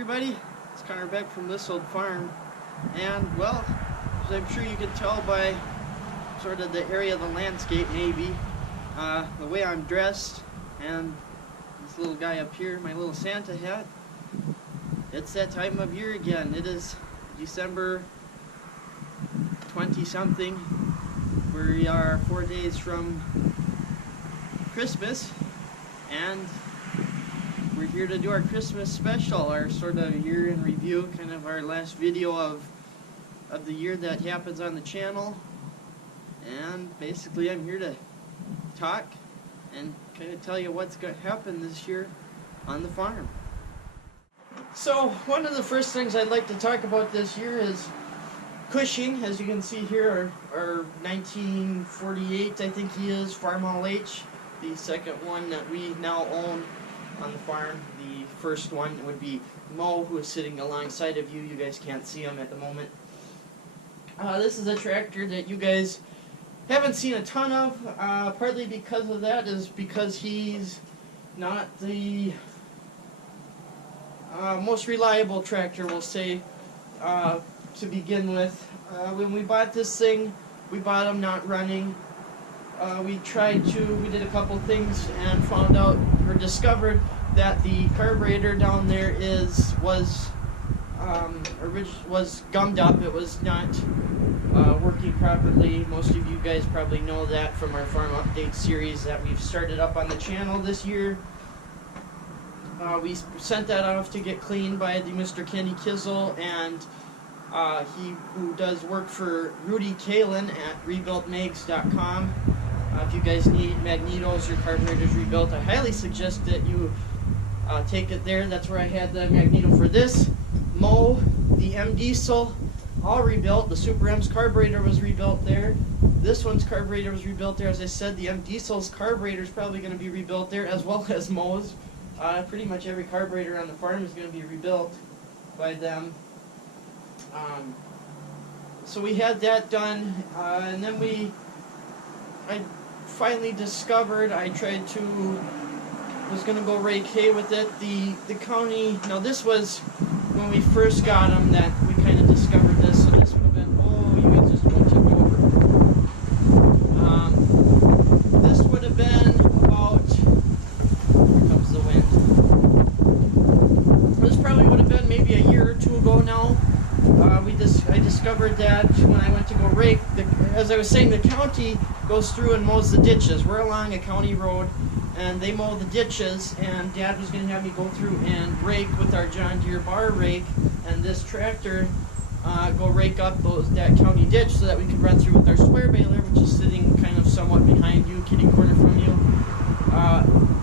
everybody, it's Connor back from this old farm, and well, as I'm sure you can tell by sort of the area of the landscape maybe, the way I'm dressed, and this little guy up here, my little Santa hat, it's that time of year again. It is December 20-something. We are 4 days from Christmas, and we're here to do our Christmas special, our sort of year in review, kind of our last video of the year that happens on the channel. And basically I'm here to talk and kind of tell you what's going to happen this year on the farm. So one of the first things I'd like to talk about this year is Cushing. As you can see here, our 1948, I think he is, Farmall H, the second one that we now own on the farm. The first one would be Mo, who is sitting alongside of you. You guys can't see him at the moment. This is a tractor that you guys haven't seen a ton of, partly because of that is because he's not the most reliable tractor, we'll say, to begin with. When we bought this thing, we bought him not running. We did a couple things and found out, or discovered, that the carburetor down there was gummed up. It was not working properly. Most of you guys probably know that from our farm update series that we've started up on the channel this year. We sent that off to get cleaned by the Mr. Kenny Kizzle, and he who does work for Rudy Kalin at rebuiltmags.com. If you guys need magnetos, your carburetors rebuilt, I highly suggest that you take it there. That's where I had the magneto for this. Mo, the M diesel, all rebuilt. The Super M's carburetor was rebuilt there. This one's carburetor was rebuilt there. As I said, the M diesel's carburetor is probably going to be rebuilt there, as well as Mo's. Pretty much every carburetor on the farm is going to be rebuilt by them. So we had that done, and then I finally discovered, was going to go Rayk hay with it. The county, now this was when we first got them that we kind of discovered this, so this would have been, oh, you guys just won't tip over. This would have been about, here comes the wind. This probably would have been maybe a year or two ago now. I discovered that when I went to go rake, as I was saying, the county goes through and mows the ditches. We're along a county road, and they mow the ditches, and Dad was going to have me go through and rake with our John Deere bar rake, and this tractor go rake up that county ditch so that we could run through with our square baler, which is sitting kind of somewhat behind you, kitty corner from you,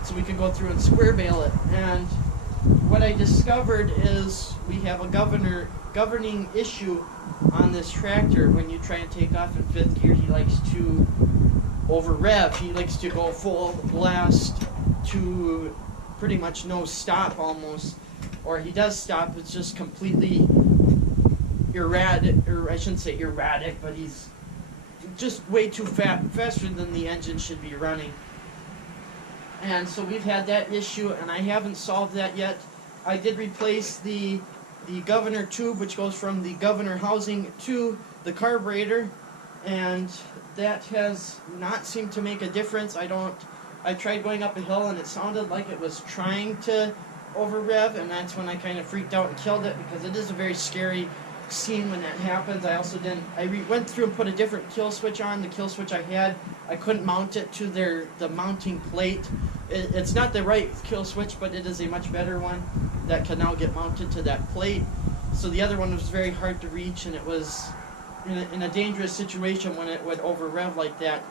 so we could go through and square bale it. And what I discovered is we have a governing issue on this tractor. When you try and take off in fifth gear, he likes to over rev. He likes to go full blast to pretty much no stop almost, or he does stop, it's just completely erratic, or I shouldn't say erratic, but he's just way too faster than the engine should be running. And so we've had that issue, and I haven't solved that yet. I did replace the governor tube, which goes from the governor housing to the carburetor, and that has not seemed to make a difference. I tried going up a hill, and it sounded like it was trying to over rev, and that's when I kind of freaked out and killed it, because it is a very scary scene when that happens. I went through and put a different kill switch on. The kill switch I had, I couldn't mount it to the mounting plate. It's not the right kill switch, but it is a much better one that can now get mounted to that plate. So the other one was very hard to reach, and it was in a dangerous situation when it would over rev like that.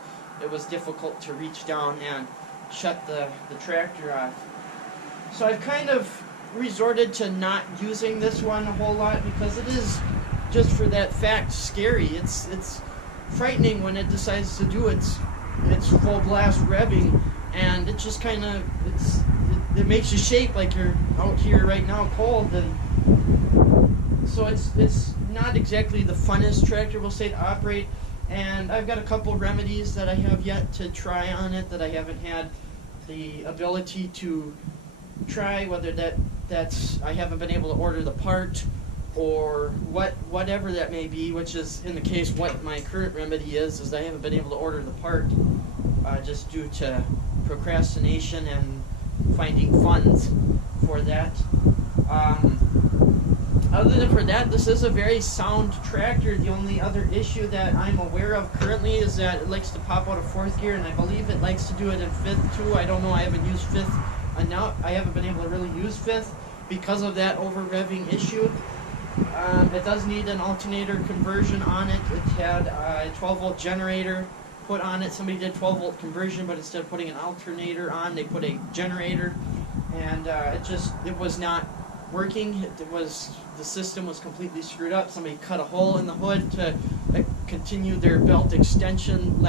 It was difficult to reach down and shut the tractor off. So I've kind of resorted to not using this one a whole lot, because it is, just for that fact, scary. It's frightening when it decides to do its full blast revving, and it just kind of it makes you shake like you're out here right now cold. And so it's not exactly the funnest tractor, we'll say, to operate. And I've got a couple remedies that I have yet to try on it that I haven't had the ability to try, whether that I haven't been able to order the part, or whatever that may be, which is in the case what my current remedy is I haven't been able to order the part just due to procrastination and finding funds for that. Other than for that, this is a very sound tractor. The only other issue that I'm aware of currently is that it likes to pop out of 4th gear, and I believe it likes to do it in 5th too. I don't know, I haven't used 5th enough. I haven't been able to really use 5th because of that over revving issue. It does need an alternator conversion on it. It had a 12 volt generator put on it. Somebody did 12 volt conversion, but instead of putting an alternator on, they put a generator, and it was not working. The system was completely screwed up. Somebody cut a hole in the hood to continue their belt extension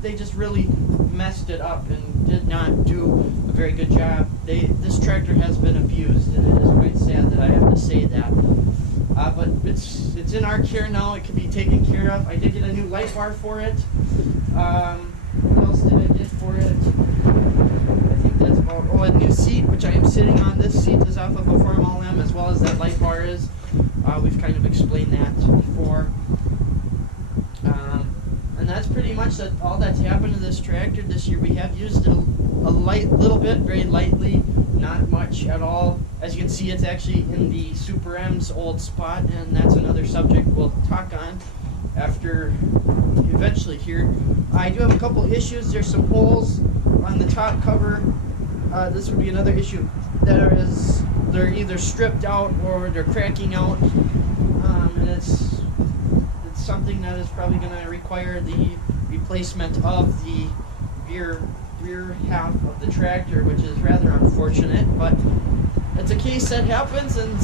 they just really messed it up and did not do a very good job. This tractor has been abused, and it is quite sad that I have to say that. But it's in our care now. It can be taken care of. I did get a new light bar for it. What else did I get for it? I think that's about, a new seat, which I am sitting on. This seat is off of a Formal M, as well as that light bar is. We've kind of explained that before. And that's pretty much all that's happened to this tractor this year. We have used it a little bit, very lightly, not much at all. As you can see, it's actually in the Super M's old spot, and that's another subject we'll talk on after eventually here. I do have a couple issues. There's some holes on the top cover. This would be another issue. They're either stripped out or they're cracking out, and it's something that is probably going to require the replacement of the rear half of the tractor, which is rather unfortunate, but it's a case that happens, and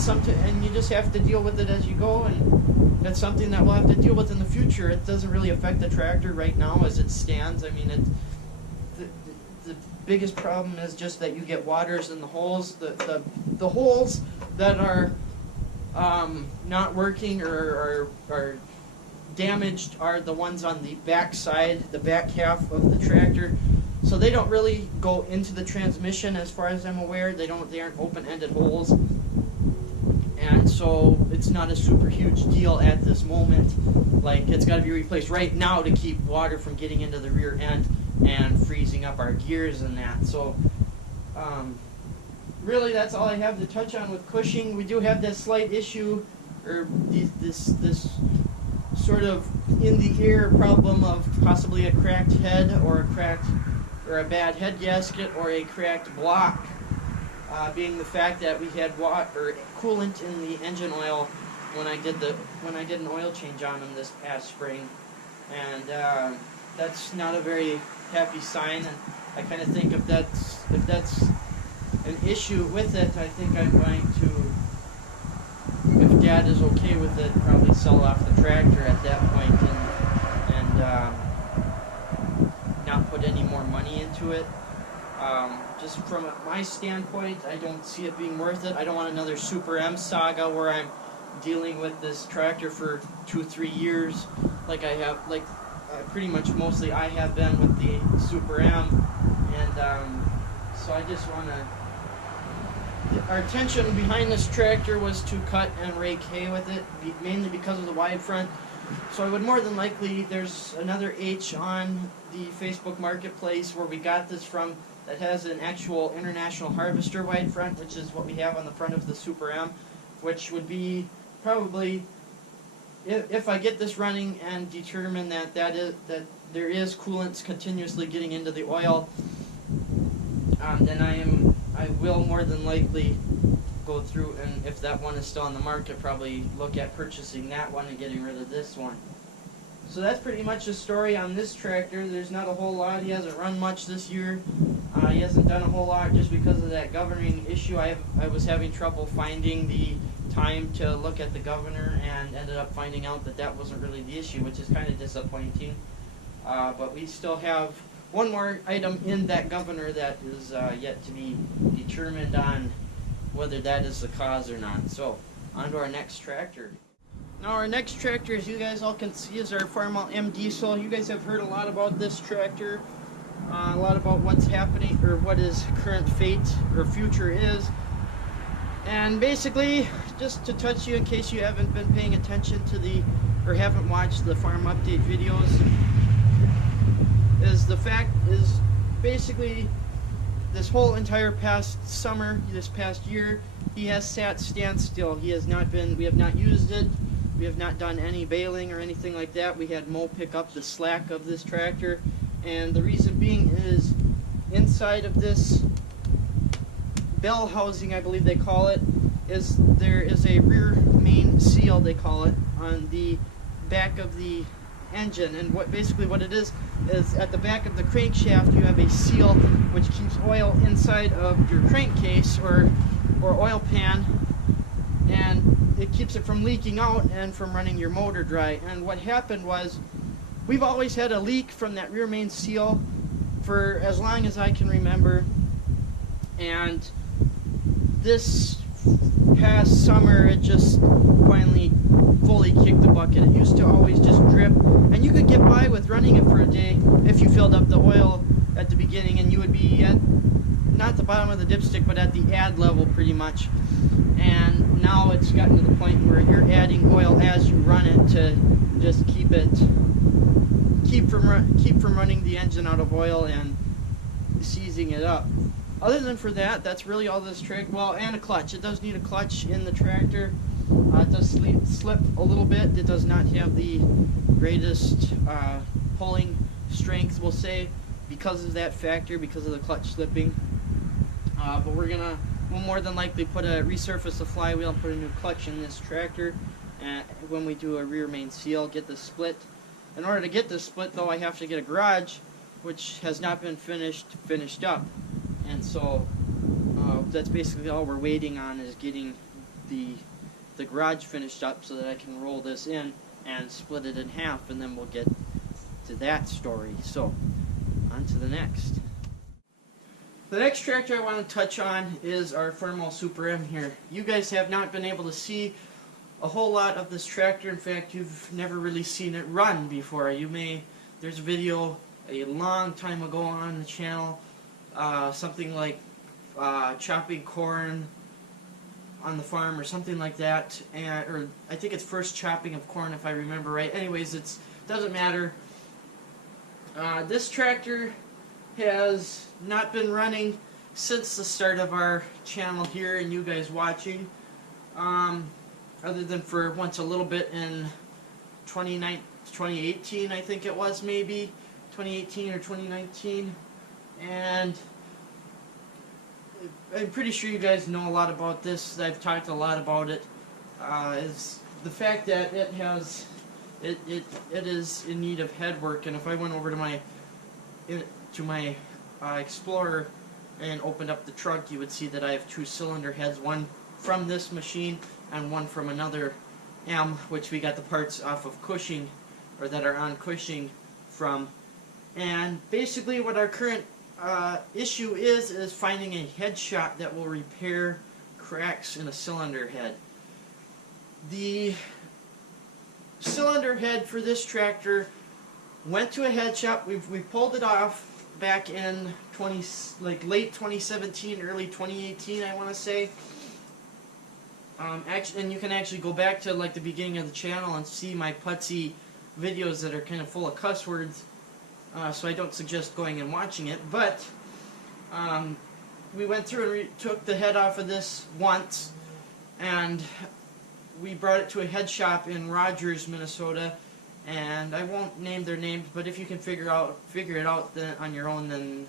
you just have to deal with it as you go, and that's something that we'll have to deal with in the future. It doesn't really affect the tractor right now as it stands. I mean, the biggest problem is just that you get waters in the holes. The holes that are not working or are damaged are the ones on the back side, the back half of the tractor. So they don't really go into the transmission, as far as I'm aware. They aren't open-ended holes, and so it's not a super huge deal at this moment. Like, it's got to be replaced right now to keep water from getting into the rear end and freezing up our gears and that. So really, that's all I have to touch on with Cushing. We do have this slight issue, or this sort of in the air problem of possibly a cracked head or a bad head gasket or a cracked block, being the fact that we had coolant in the engine oil when I did an oil change on them this past spring, and that's not a very happy sign. And I kind of think if that's an issue with it, I think I'm going to, if Dad is okay with it, probably sell off the tractor at that point and not put any more money into it. Just from my standpoint, I don't see it being worth it. I don't want another Super M saga where I'm dealing with this tractor for 2-3 years, like pretty much mostly I have been with the Super M, and so I just want to. Our intention behind this tractor was to cut and rake hay with it, mainly because of the wide front. So I would more than likely, there's another H on the Facebook Marketplace where we got this from that has an actual International Harvester wide front, which is what we have on the front of the Super M, which would be probably, if I get this running and determine that there is coolant continuously getting into the oil, then I will more than likely go through, and if that one is still on the market, probably look at purchasing that one and getting rid of this one. So that's pretty much the story on this tractor. There's not a whole lot. He hasn't run much this year. He hasn't done a whole lot just because of that governing issue. I was having trouble finding the time to look at the governor, and ended up finding out that wasn't really the issue, which is kind of disappointing. But we still have one more item in that governor that is yet to be determined on whether that is the cause or not. So, on to our next tractor. Now our next tractor, as you guys all can see, is our Farmall M Diesel. You guys have heard a lot about this tractor, a lot about what's happening, or what his current fate or future is. And basically, just to touch you in case you haven't been paying attention to the, or haven't watched the farm update videos, is the fact is basically this whole entire past summer, this past year, he has sat standstill. He has not been, we have not used it, we have not done any baling or anything like that. We had Mo pick up the slack of this tractor, and the reason being is inside of this bell housing, I believe they call it, is there is a rear main seal, they call it, on the back of the engine. And what basically what it is at the back of the crankshaft you have a seal which keeps oil inside of your crankcase or oil pan, and it keeps it from leaking out and from running your motor dry. And what happened was, we've always had a leak from that rear main seal for as long as I can remember, and this past summer it just finally fully kicked the bucket. It used to always just drip, and you could get by with running it for a day if you filled up the oil at the beginning, and you would be at not the bottom of the dipstick but at the add level pretty much. And now it's gotten to the point where you're adding oil as you run it to just keep from running the engine out of oil and seizing it up. Other than for that, that's really all this trick. Well, and a clutch. It does need a clutch in the tractor. It does slip a little bit. It does not have the greatest pulling strength, we'll say, because of that factor, because of the clutch slipping. But we'll more than likely resurface the flywheel and put a new clutch in this tractor. And when we do a rear main seal, get the split. In order to get this split, though, I have to get a garage, which has not been finished up. And so that's basically all we're waiting on, is getting the garage finished up so that I can roll this in and split it in half, and then we'll get to that story. So on to the next. The next tractor I want to touch on is our Fermo Super M here. You guys have not been able to see a whole lot of this tractor. In fact, you've never really seen it run before. There's a video a long time ago on the channel, something like chopping corn on the farm or something like that, or I think it's first chopping of corn if I remember right. Anyways, it doesn't matter. This tractor has not been running since the start of our channel here and you guys watching, other than for once a little bit in 2018, I think it was, maybe 2018 or 2019. And I'm pretty sure you guys know a lot about this. I've talked a lot about it. Is the fact that it is in need of head work. And if I went over to my Explorer and opened up the trunk, you would see that I have two cylinder heads, one from this machine and one from another M, which we got the parts off of Cushing, or that are on Cushing from. And basically what our current issue is finding a head shop that will repair cracks in a cylinder head. The cylinder head for this tractor went to a head shop. We pulled it off back in late 2017, early 2018, I want to say. And you can actually go back to the beginning of the channel and see my putsy videos that are kind of full of cuss words. So I don't suggest going and watching it. But we went through and took the head off of this once, and we brought it to a head shop in Rogers, Minnesota. And I won't name their names, but if you can figure it out on your own, then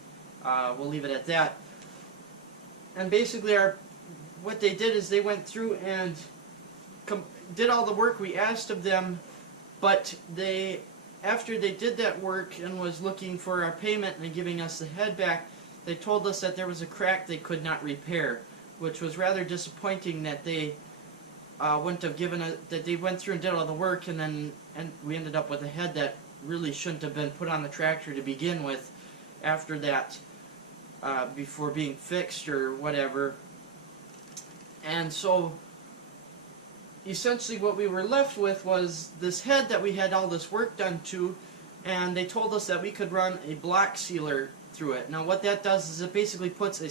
we'll leave it at that. And basically, what they did is they went through and did all the work we asked of them, but after they did that work and was looking for our payment and giving us the head back, they told us that there was a crack they could not repair, which was rather disappointing. That they wouldn't have given that they went through and did all the work, and we ended up with a head that really shouldn't have been put on the tractor to begin with. After that, before being fixed or whatever. And so essentially what we were left with was this head that we had all this work done to, and they told us that we could run a block sealer through it. Now what that does is it basically puts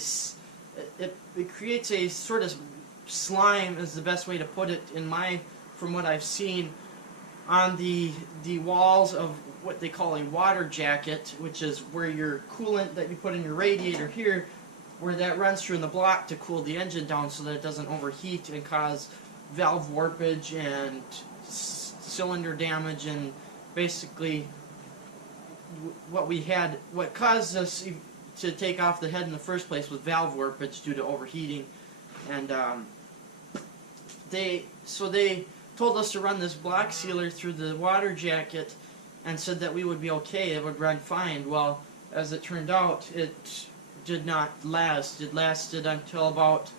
it creates a sort of slime is the best way to put it from what I've seen on the walls of what they call a water jacket, which is where your coolant that you put in your radiator here, where that runs through in the block to cool the engine down so that it doesn't overheat and cause valve warpage and cylinder damage, and basically what caused us to take off the head in the first place was valve warpage due to overheating. And they told us to run this block sealer through the water jacket and said that we would be okay, it would run fine. Well, as it turned out, it did not last. It lasted until about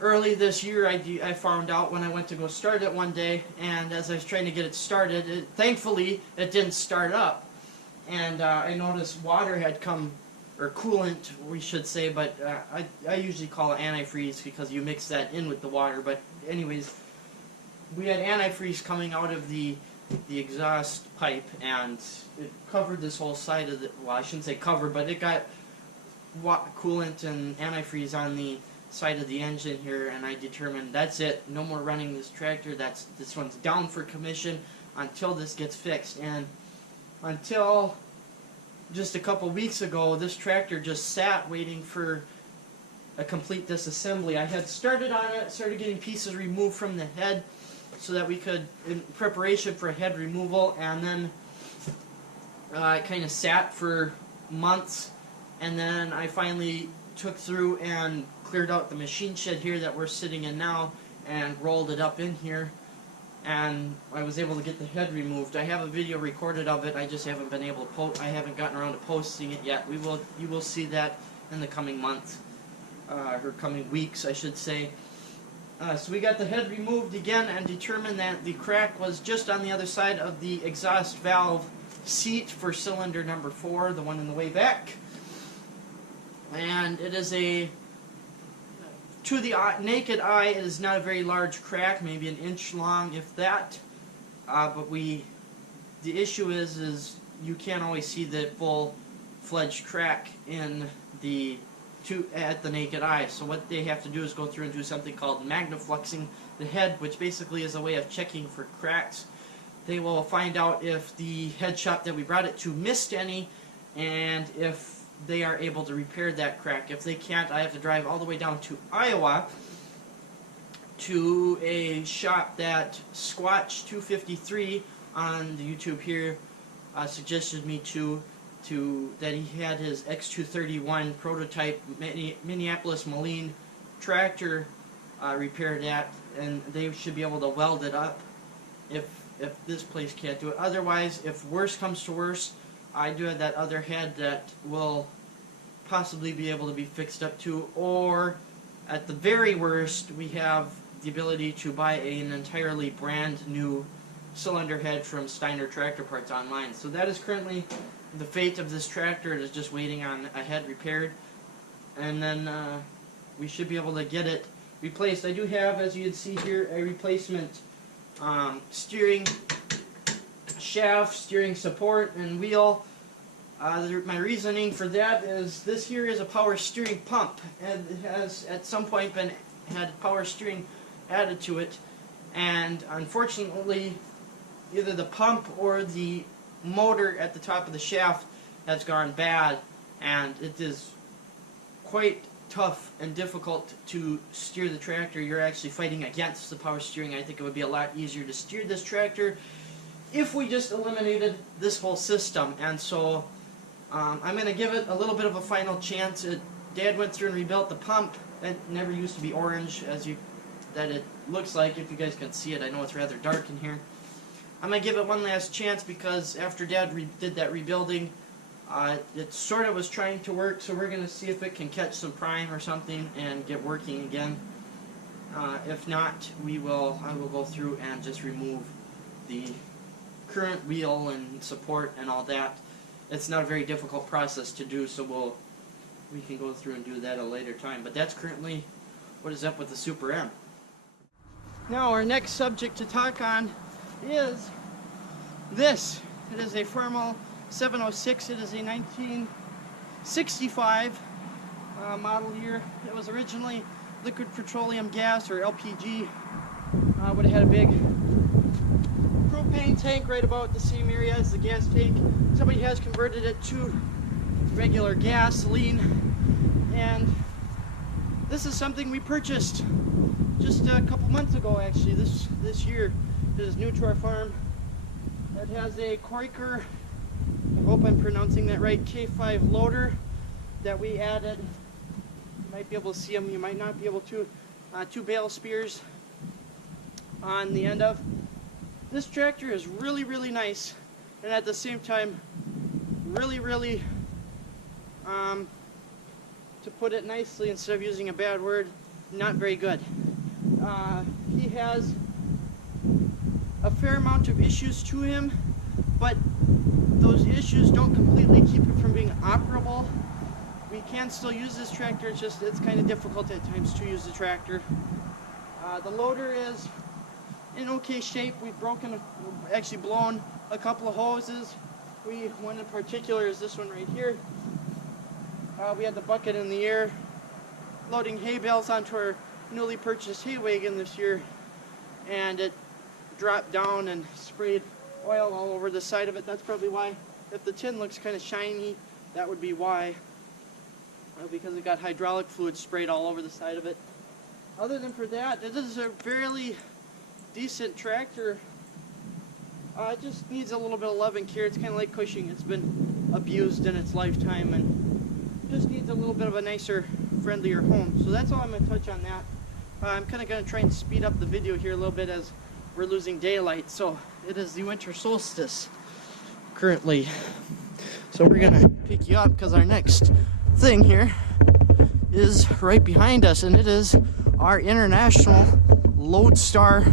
early this year. I found out when I went to go start it one day, and as I was trying to get it started, thankfully it didn't start up. And I noticed water had come, or coolant we should say, but I usually call it antifreeze because you mix that in with the water. But anyways, we had antifreeze coming out of the exhaust pipe, and it covered this whole side of the, well, I shouldn't say covered, but it got coolant and antifreeze on the side of the engine here, and I determined that's it, no more running this tractor. This one's down for commission until this gets fixed. And until just a couple weeks ago, this tractor just sat waiting for a complete disassembly. I had started on it, started getting pieces removed from the head so that we could, in preparation for head removal, and then it kind of sat for months, and then I finally took through and cleared out the machine shed here that we're sitting in now and rolled it up in here, and I was able to get the head removed. I have a video recorded of it. I just haven't been able to I haven't gotten around to posting it yet. You will see that in the coming months, or coming weeks, I should say. So we got the head removed again and determined that the crack was just on the other side of the exhaust valve seat for cylinder number 4, the one in the way back. And it is to the naked eye, it is not a very large crack, maybe an inch long, if that. But the issue is you can't always see the full-fledged crack at the naked eye. So what they have to do is go through and do something called magnafluxing the head, which basically is a way of checking for cracks. They will find out if the head shop that we brought it to missed any, and if they are able to repair that crack. If they can't, I have to drive all the way down to Iowa to a shop that Squatch 253 on the YouTube here suggested me that he had his X231 prototype Minneapolis Moline tractor repaired at, and they should be able to weld it up if this place can't do it. Otherwise, if worse comes to worse, I do have that other head that will possibly be able to be fixed up too, or at the very worst, we have the ability to buy an entirely brand new cylinder head from Steiner Tractor Parts online. So that is currently the fate of this tractor. It is just waiting on a head repaired, and then we should be able to get it replaced. I do have, as you can see here, a replacement steering shaft, steering support, and wheel. My reasoning for that is this here is a power steering pump, and it has at some point had power steering added to it, and unfortunately either the pump or the motor at the top of the shaft has gone bad, and it is quite tough and difficult to steer the tractor. You're actually fighting against the power steering. I think it would be a lot easier to steer this tractor if we just eliminated this whole system. And so I'm going to give it a little bit of a final chance. Dad went through and rebuilt the pump. It never used to be orange, that it looks like, if you guys can see it. I know it's rather dark in here. I'm going to give it one last chance because after Dad did that rebuilding, it sort of was trying to work, so we're going to see if it can catch some prime or something and get working again. If not, I will go through and just remove the current wheel and support and all that. It's not a very difficult process to do, so we can go through and do that at a later time. But that's currently what is up with the Super M. Now our next subject to talk on is this. It is a Formal 706. It is a 1965 model year. It was originally liquid petroleum gas or LPG. Would have had a big propane tank right about the same area as the gas tank. Somebody has converted it to regular gasoline, and this is something we purchased just a couple months ago, actually, this year. It is new to our farm. It has a Quaker, I hope I'm pronouncing that right, K5 loader that we added. You might be able to see them, you might not be able to. 2 bale spears on the end of. This tractor is really, really nice, and at the same time, really, to put it nicely instead of using a bad word, not very good. He has a fair amount of issues to him, but those issues don't completely keep it from being operable. We can still use this tractor, it's kind of difficult at times to use the tractor. The loader is in okay shape. We've actually blown a couple of hoses. One in particular is this one right here. We had the bucket in the air loading hay bales onto our newly purchased hay wagon this year, and it dropped down and sprayed oil all over the side of it. That's probably why. If the tin looks kind of shiny, that would be why. Because it got hydraulic fluid sprayed all over the side of it. Other than for that, this is a fairly decent tractor. It just needs a little bit of love and care. It's kind of like Cushing. It's been abused in its lifetime and just needs a little bit of a nicer, friendlier home. So that's all I'm going to touch on that. I'm kind of going to try and speed up the video here a little bit as we're losing daylight. So it is the winter solstice currently. So we're going to pick you up because our next thing here is right behind us, and it is our international Lodestar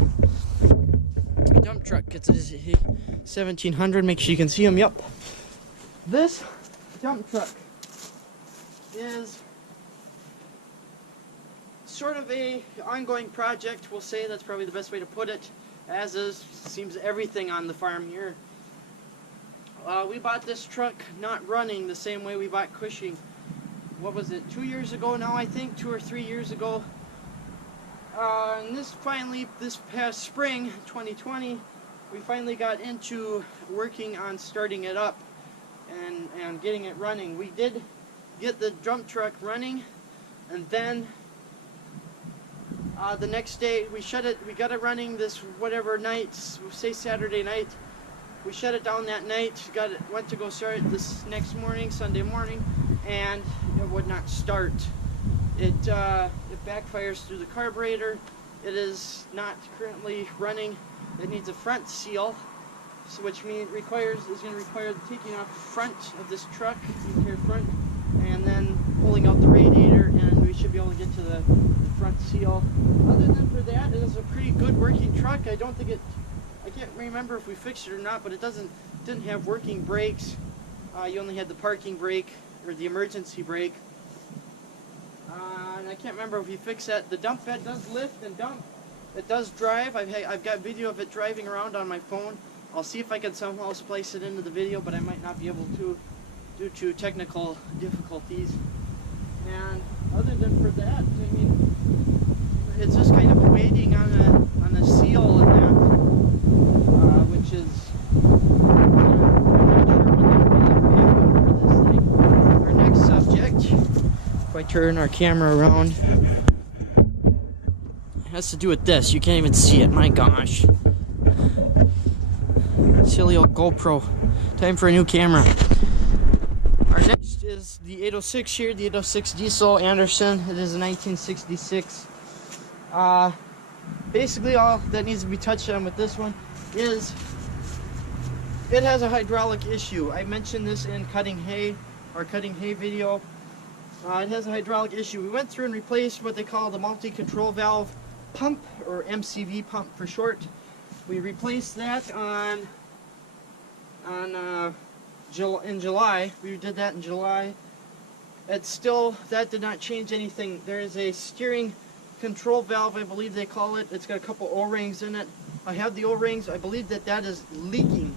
dump truck. It's a 1700. Make sure you can see them. Yep. This dump truck is sort of a ongoing project, we'll say. That's probably the best way to put it, as seems everything on the farm here. We bought this truck not running the same way we bought Cushing. What was it, 2 years ago now, I think, 2 or 3 years ago. And this past spring, 2020, we finally got into working on starting it up and getting it running. We did get the dump truck running, and then the next day we got it running this whatever night, say Saturday night. We shut it down that night, went to go start it this next morning, Sunday morning, and it would not start. It backfires through the carburetor. It is not currently running. It needs a front seal, which is going to require taking off the front of this truck, the entire front, and then pulling out the radiator, and we should be able to get to the front seal. Other than for that, it is a pretty good working truck. I can't remember if we fixed it or not, but it didn't have working brakes. You only had the parking brake or the emergency brake. And I can't remember if we fixed that. The dump bed does lift and dump. It does drive. I've got video of it driving around on my phone. I'll see if I can somehow splice it into the video, but I might not be able to due to technical difficulties. And other than for that, I mean, it's just kind of a waiting on a seal and that, which is I'm not sure what they'll ever have for this thing. Our next subject, if I turn our camera around, has to do with this. You can't even see it. My gosh. Silly old GoPro. Time for a new camera. Our next is the 806 here, the 806 diesel Anderson. It is a 1966. Basically all that needs to be touched on with this one is it has a hydraulic issue. I mentioned this in cutting hay video. It has a hydraulic issue. We went through and replaced what they call the multi-control valve pump, or MCV pump for short. We replaced that in July. We did that in July. That did not change anything. There is a steering control valve, I believe they call it. It's got a couple O-rings in it. I have the O-rings. I believe that is leaking.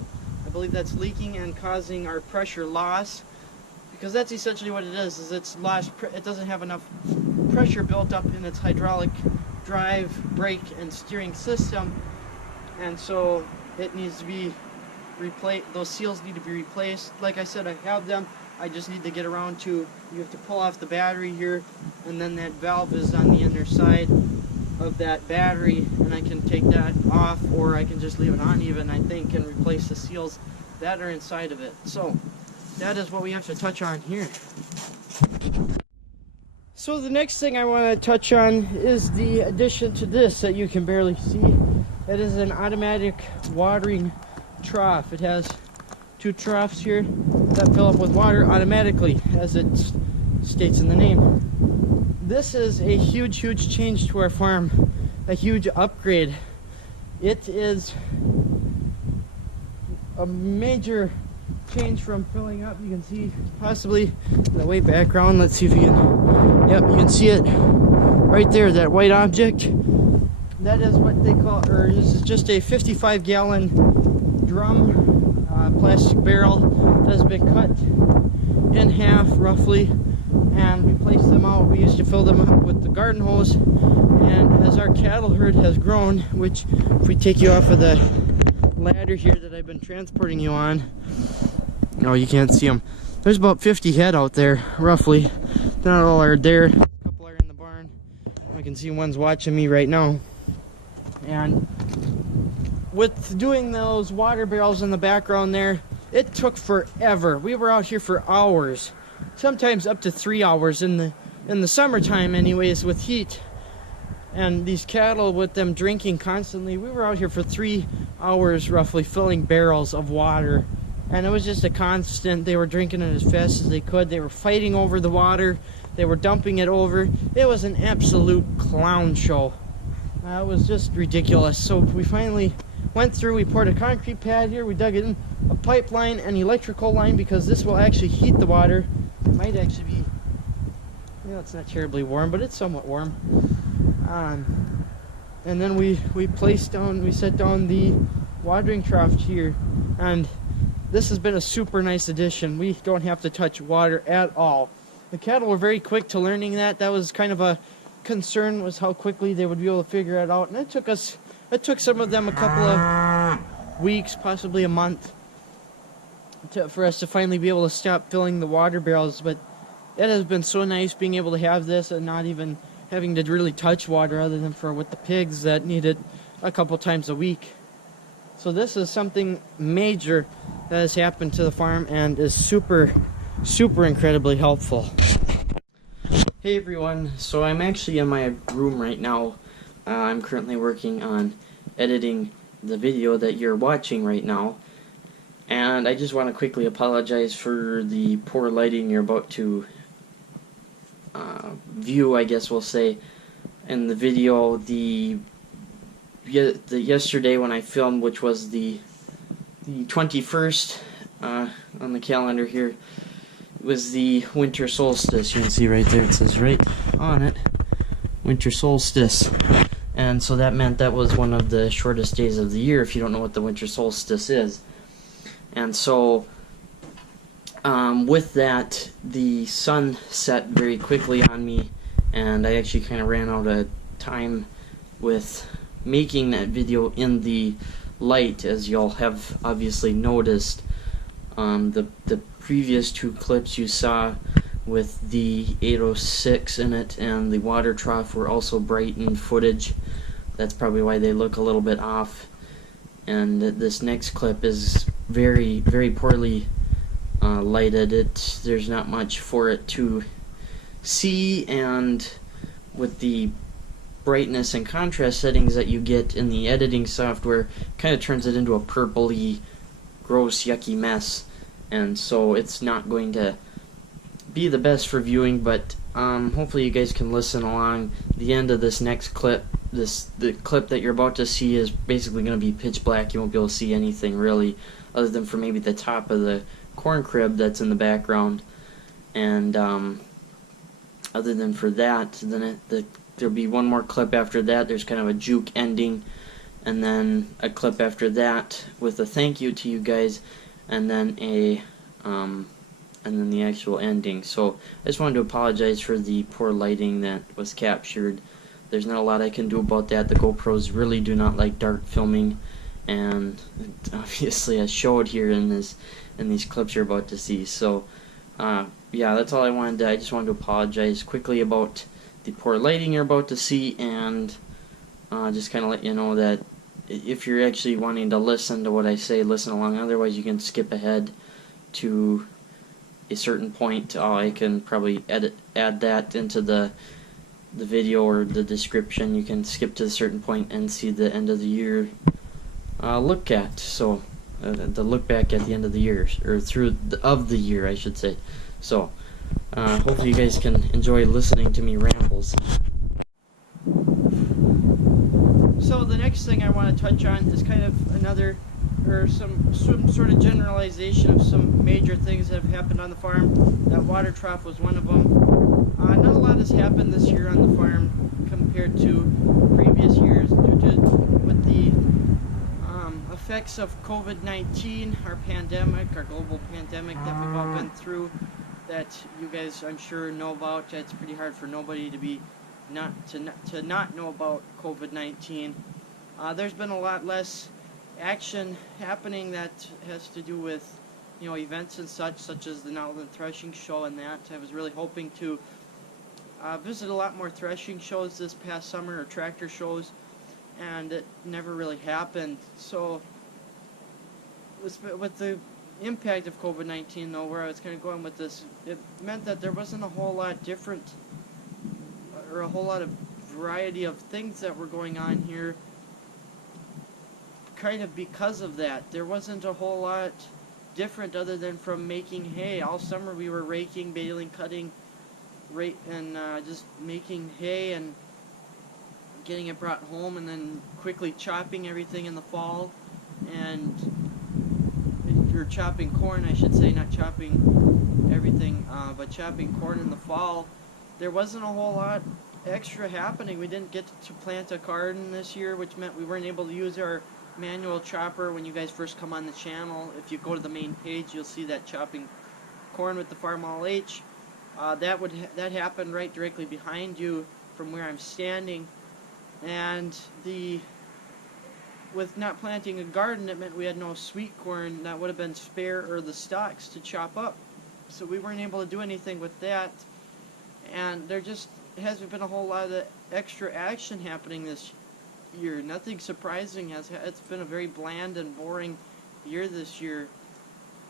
I believe that's leaking and causing our pressure loss, because that's essentially what it is it's lost. It doesn't have enough pressure built up in its hydraulic drive, brake, and steering system, and so it needs to be replaced. Those seals need to be replaced. Like I said, I have them. I just need to get around to, you have to pull off the battery here, and then that valve is on the inner side of that battery, and I can take that off, or I can just leave it on even, I think, and replace the seals that are inside of it. So that is what we have to touch on here. So the next thing I want to touch on is the addition to this that you can barely see. It is an automatic watering trough. It has two troughs here that fill up with water automatically, as it states in the name. This is a huge change to our farm, a huge upgrade. It is a major change from filling up. You can see possibly the way background. Let's see if you can, yep, you can see it right there, that white object. That is what they call, or this is just a 55-gallon drum, plastic barrel that has been cut in half roughly, and we place them out. We used to fill them up with the garden hose, and as our cattle herd has grown, which if we take you off of the ladder here that I've been transporting you on, no, you can't see them. There's about 50 head out there, roughly. Not all are there. A couple are in the barn. I can see one's watching me right now. And with doing those water barrels in the background there, it took forever. We were out here for hours, sometimes up to 3 hours in the summertime anyways, with heat. And these cattle, with them drinking constantly, we were out here for 3 hours roughly filling barrels of water. And it was just a constant. They were drinking it as fast as they could. They were fighting over the water. They were dumping it over. It was an absolute clown show. It was just ridiculous. So we finally went through. We poured a concrete pad here. We dug in a pipeline and electrical line, because this will actually heat the water. It might actually be, you know, it's not terribly warm, but it's somewhat warm. And then we set down the watering trough here, and this has been a super nice addition. We don't have to touch water at all. The cattle were very quick to learning that. That was kind of a concern, was how quickly they would be able to figure it out. And it took some of them a couple of weeks, possibly a month, for us to finally be able to stop filling the water barrels. But it has been so nice being able to have this and not even having to really touch water, other than for with the pigs that need it a couple times a week. So this is something major that has happened to the farm and is super incredibly helpful. Hey everyone, so I'm actually in my room right now. I'm currently working on editing the video that you're watching right now, and I just want to quickly apologize for the poor lighting you're about to view, I guess we'll say, in the video. Yesterday when I filmed, which was the 21st on the calendar here, was the winter solstice. You can see right there, it says right on it, winter solstice. And so that meant that was one of the shortest days of the year, if you don't know what the winter solstice is. And so with that, the sun set very quickly on me, and I actually kind of ran out of time with making that video in the light, as y'all have obviously noticed. The previous two clips you saw with the 806 in it and the water trough were also brightened footage. That's probably why they look a little bit off. And this next clip is very poorly lighted. There's not much for it to see, and with the brightness and contrast settings that you get in the editing software, kind of turns it into a purpley, gross, yucky mess. And so it's not going to be the best for viewing, but hopefully you guys can listen along. The end of this next clip, the clip that you're about to see, is basically going to be pitch black. You won't be able to see anything really, other than for maybe the top of the corn crib that's in the background. And other than for that, then there'll be one more clip after that. There's kind of a juke ending, and then a clip after that with a thank you to you guys, and then and then the actual ending. So I just wanted to apologize for the poor lighting that was captured. There's not a lot I can do about that. The GoPros really do not like dark filming, and obviously I showed here in these clips you're about to see. So yeah, that's all I wanted to. I just wanted to apologize quickly about the poor lighting you're about to see, and just kind of let you know that if you're actually wanting to listen to what I say, listen along. Otherwise, you can skip ahead to a certain point. I can probably add that into the video or the description. You can skip to a certain point and see the end of the year look at. So the look back at the end of the year, or through of the year, I should say. So hopefully you guys can enjoy listening to me rambles. So the next thing I want to touch on is kind of another, or some sort of generalization of some major things that have happened on the farm. That water trough was one of them. Not a lot has happened this year on the farm compared to previous years due to with the effects of COVID-19, our pandemic, our global pandemic that we've all been through, that you guys I'm sure know about. It's pretty hard for nobody to be not know about COVID-19. There's been a lot less action happening that has to do with, you know, events and such as the Nowland Threshing Show and that. I was really hoping to visit a lot more threshing shows this past summer, or tractor shows, and it never really happened. So with the impact of COVID-19, though, where I was kind of going with this, it meant that there wasn't a whole lot different, or a whole lot of variety of things that were going on here. Kind of because of that, there wasn't a whole lot different other than from making hay. All summer we were raking, baling, cutting, and just making hay and getting it brought home, and then quickly chopping everything in the fall, or chopping corn, I should say, not chopping everything, but chopping corn in the fall. There wasn't a whole lot extra happening. We didn't get to plant a garden this year, which meant we weren't able to use our manual chopper. When you guys first come on the channel, if you go to the main page, you'll see that chopping corn with the Farm All H. That happened right directly behind you from where I'm standing. And with not planting a garden, it meant we had no sweet corn that would have been spare, or the stalks to chop up. So we weren't able to do anything with that. And there just hasn't been a whole lot of extra action happening this year. Nothing surprising. It's been a very bland and boring year this year.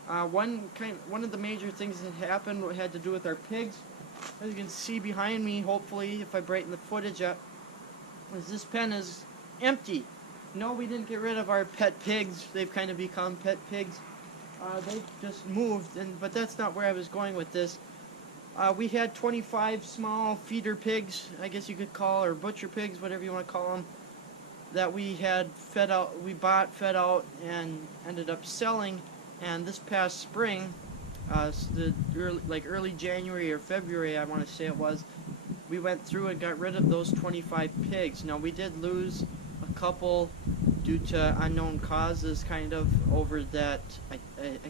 One of the major things that happened had to do with our pigs. As you can see behind me, hopefully, if I brighten the footage up, is this pen is empty. No, we didn't get rid of our pet pigs. They've kind of become pet pigs. They just moved, but that's not where I was going with this. We had 25 small feeder pigs, I guess you could call, or butcher pigs, whatever you want to call them, that we had fed out, fed out, and ended up selling. And this past spring, early January or February, I want to say it was, we went through and got rid of those 25 pigs. Now, we did lose a couple due to unknown causes, kind of, over that. I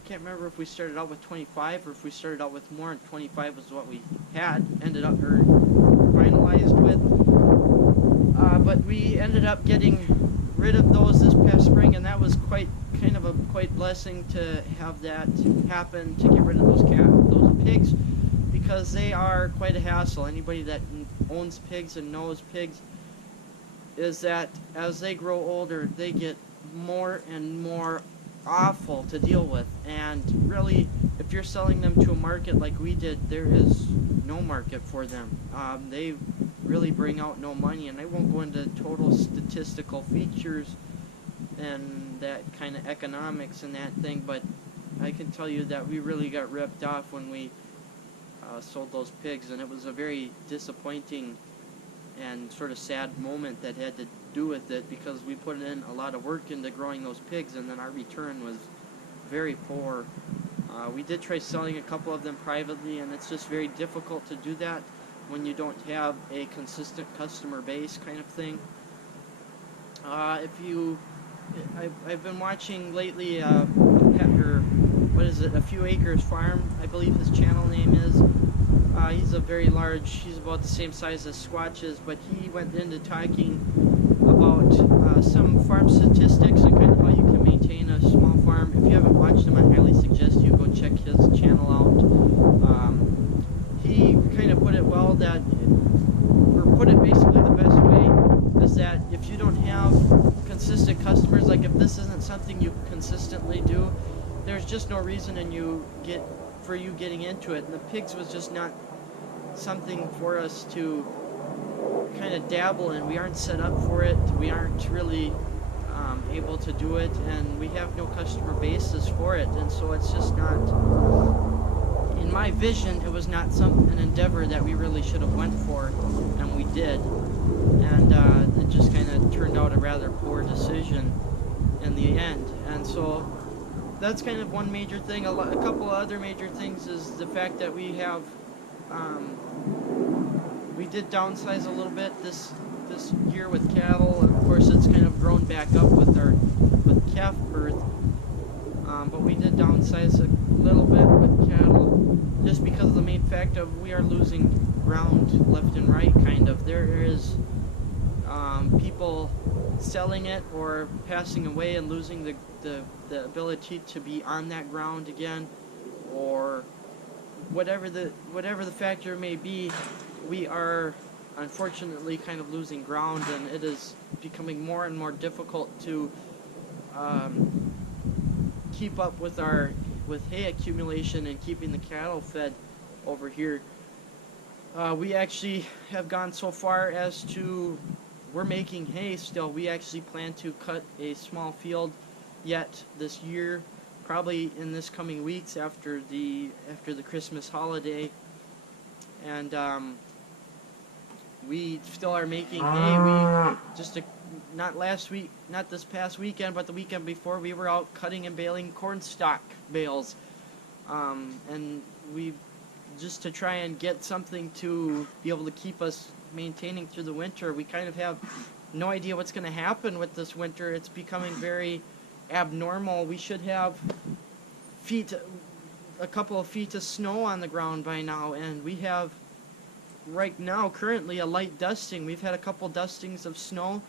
can't remember if we started out with 25 or if we started out with more, and 25 was what we ended up finalized with. But we ended up getting rid of those this past spring, and that was quite blessing to have that happen, to get rid of those pigs, because they are quite a hassle. Anybody that owns pigs and knows pigs is that as they grow older, they get more and more awful to deal with. And really, if you're selling them to a market like we did, there is no market for them. They really bring out no money, and I won't go into total statistical features and that kind of economics and that thing, but I can tell you that we really got ripped off when we sold those pigs, and it was a very disappointing and sort of sad moment that had to do with it, because we put in a lot of work into growing those pigs, and then our return was very poor. We did try selling a couple of them privately, and it's just very difficult to do that when you don't have a consistent customer base, kind of thing. I've been watching lately, A Few Acres Farm. I believe his channel name is. He's a very large, he's about the same size as Squatch is, but he went into talking about some farm statistics and kind of how you can maintain a small farm. If you haven't watched him, I highly suggest you go check his channel out. He kind of put it well that, or put it basically the best way, is that if you don't have consistent customers, like if this isn't something you consistently do, there's just no reason for you getting into it. And the pigs was just not something for us to kind of dabble in. We aren't set up for it. We aren't really able to do it, and we have no customer basis for it. And so it's just not, in my vision, it was not an endeavor that we really should have went for, and we did. And it just kind of turned out a rather poor decision in the end. And so that's kind of one major thing. A couple of other major things is the fact that we have, we did downsize a little bit this year with cattle. Of course, it's kind of grown back up with calf birth, but we did downsize a little bit with cattle, just because of the main fact of we are losing ground left and right. Kind of, there is people selling it or passing away and losing the ability to be on that ground again, or whatever the factor may be. We are unfortunately kind of losing ground, and it is becoming more and more difficult to keep up with hay accumulation and keeping the cattle fed over here. We actually have gone so far as to, we're making hay still. We actually plan to cut a small field yet this year, probably in this coming weeks after the Christmas holiday, and we still are making hay. We just not this past weekend, but the weekend before, we were out cutting and baling corn stalk bales, and we just to try and get something to be able to keep us maintaining through the winter. We kind of have no idea what's going to happen with this winter. It's becoming very abnormal. We should have a couple of feet of snow on the ground by now, and we have right now currently a light dusting. We've had a couple dustings of snow,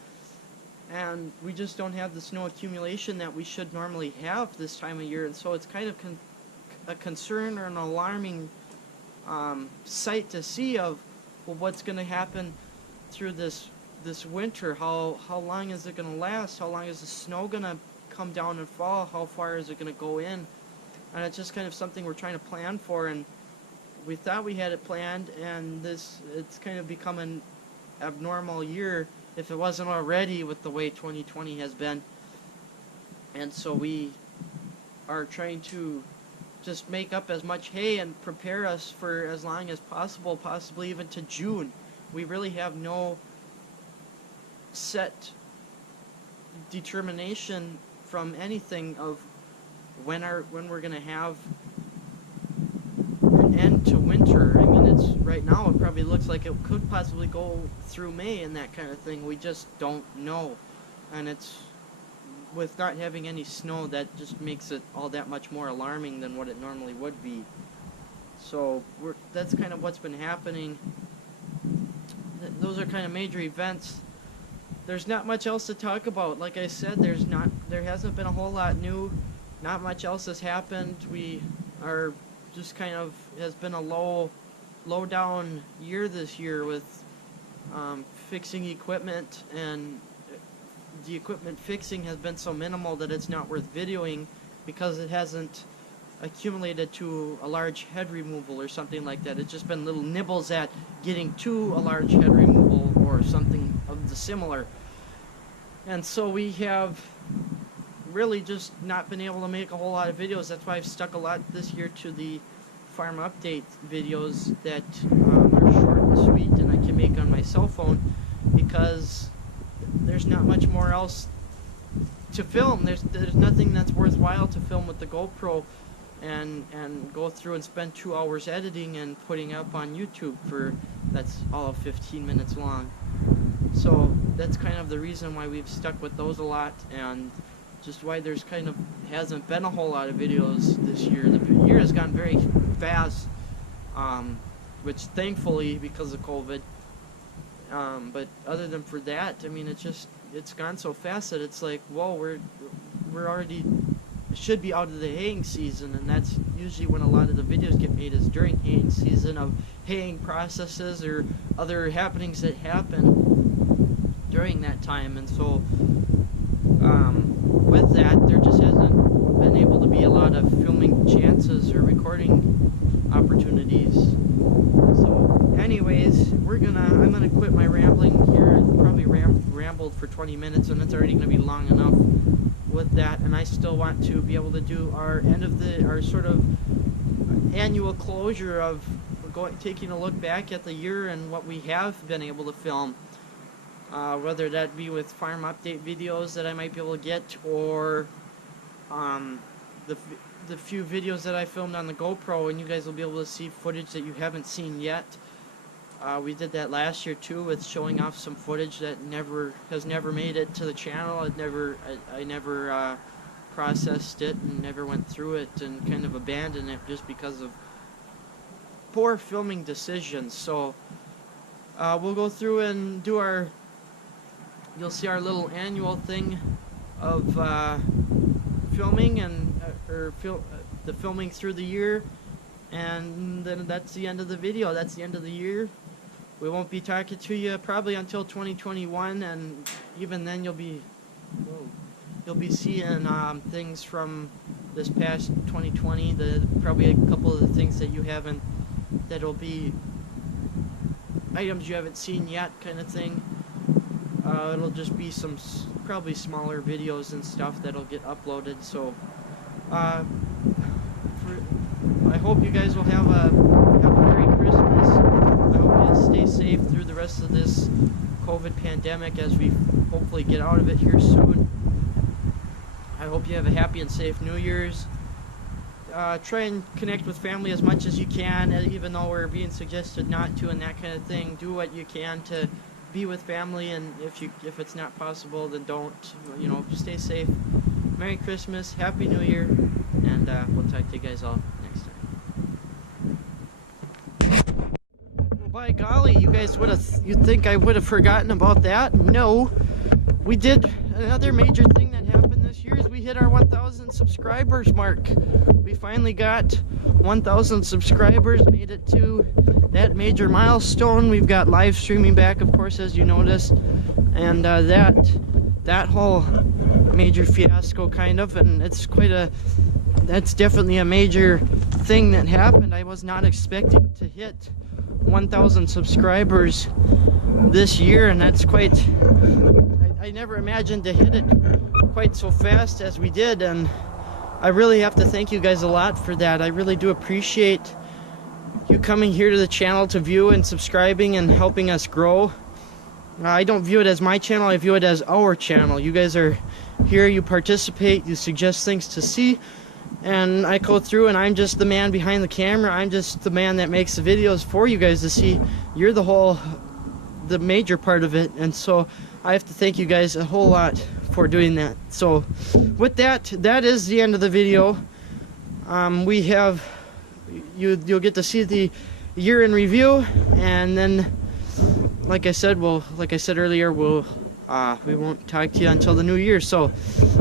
and we just don't have the snow accumulation that we should normally have this time of year. And so it's kind of a concern or an alarming sight to see of, well, what's going to happen through this winter. How long is it going to last? How long is the snow going to come down and fall? How far is it going to go in? And it's just kind of something we're trying to plan for, and we thought we had it planned, and it's kind of become an abnormal year, if it wasn't already, with the way 2020 has been. And so we are trying to just make up as much hay and prepare us for as long as possible, possibly even to June. We really have no set determination from anything of when we're going to have an end to winter. I mean, it's right now it probably looks like it could possibly go through May and that kind of thing. We just don't know. And it's, with not having any snow, that just makes it all that much more alarming than what it normally would be. So that's kind of what's been happening. Those are kind of major events. There's not much else to talk about. Like I said, there hasn't been a whole lot new. Not much else has happened. We are just kind of, has been a low down year this year with fixing equipment, and the equipment fixing has been so minimal that it's not worth videoing, because it hasn't accumulated to a large head removal or something like that. It's just been little nibbles at getting to a large head removal or something of the similar. And so we have really just not been able to make a whole lot of videos. That's why I've stuck a lot this year to the farm update videos that are short and sweet and I can make on my cell phone, because there's not much more else to film. There's nothing that's worthwhile to film with the GoPro and go through and spend 2 hours editing and putting up on YouTube that's all of 15 minutes long. So that's kind of the reason why we've stuck with those a lot, and just why there's kind of hasn't been a whole lot of videos this year. The year has gone very fast, which thankfully because of COVID. But other than for that, I mean, it's gone so fast that it's like, whoa, we're already should be out of the haying season, and that's usually when a lot of the videos get made, is during haying season, of haying processes or other happenings that happen during that time. And so with that, there just hasn't been able to be a lot of filming chances or recording opportunities. So anyways, I'm gonna quit my rambling here. I probably rambled for 20 minutes, and it's already gonna be long enough with that. And I still want to be able to do our sort of annual closure of taking a look back at the year and what we have been able to film, whether that be with farm update videos that I might be able to get, or the few videos that I filmed on the GoPro, and you guys will be able to see footage that you haven't seen yet. We did that last year too, with showing off some footage that has never made it to the channel. I never processed it and never went through it, and kind of abandoned it just because of poor filming decisions. So we'll go through and do you'll see our little annual thing of filming and the filming through the year, and then that's the end of the video. That's the end of the year. We won't be talking to you probably until 2021, and even then you'll be seeing things from this past 2020. Probably a couple of the things that that'll be items you haven't seen yet, kind of thing. It'll just be some probably smaller videos and stuff that'll get uploaded. So I hope you guys will have a Merry Christmas. I hope you stay safe through the rest of this COVID pandemic as we hopefully get out of it here soon. I hope you have a happy and safe New Year's. Try and connect with family as much as you can, even though we're being suggested not to and that kind of thing. Do what you can to be with family, and if it's not possible, then don't. Stay safe. Merry Christmas, Happy New Year, and we'll talk to you guys all next time. Well, by golly, you guys you'd think I would have forgotten about that. No, we did. Another major thing that happened this year is we hit our 1,000 subscribers mark. We finally got 1,000 subscribers, made it to that major milestone. We've got live streaming back, of course, as you noticed, and that whole major fiasco, kind of, and that's definitely a major thing that happened. I was not expecting to hit 1,000 subscribers this year, and that's I never imagined to hit it quite so fast as we did, and I really have to thank you guys a lot for that. I really do appreciate you coming here to the channel to view and subscribing and helping us grow. I don't view it as my channel, I view it as our channel. You guys are here, you participate, you suggest things to see, and I go through and I'm just the man behind the camera. I'm just the man that makes the videos for you guys to see. You're the major part of it, and so I have to thank you guys a whole lot for doing that. So with that is the end of the video. You'll get to see the year in review, and then like I said earlier, we won't talk to you until the new year. So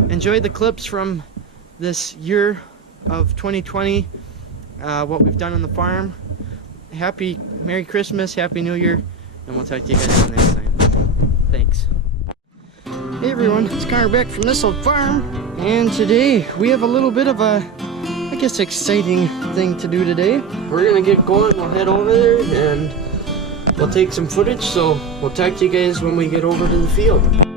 enjoy the clips from this year of 2020, what we've done on the farm. Merry Christmas, Happy New Year, and we'll talk to you guys next time. Thanks. Hey everyone, it's Connor back from this old farm, and today we have a little bit of a, I guess, exciting thing to do today. We're gonna get going. We'll head over there and we'll take some footage, so we'll talk to you guys when we get over to the field.